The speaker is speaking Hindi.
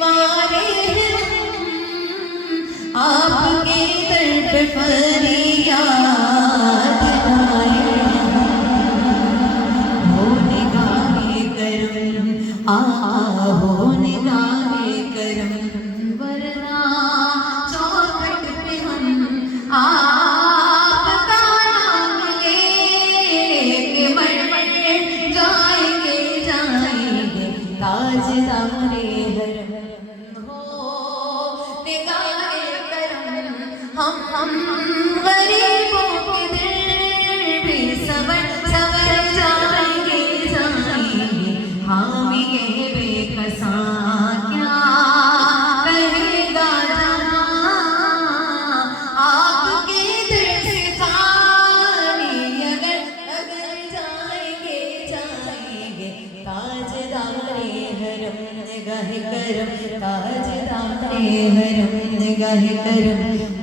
मारे आपके दर पे फरियाद लाए हो निगाहे करम हो निगाहे करम वरना चौखट पे हम आपका नाम लेके मर जाएंगे जाएंगे ताजदारे हरम हो निगाहे करम हम गरीबों के दिल भी सबर सबर जाएंगे जाएंगे हम ये बेकसा क्या कहेगा जहां आपके दिल से खाली अगर अगर जाएंगे जाएंगे ताजदारे हरम निगाहे करम ताजदारे हरम निगाहे करम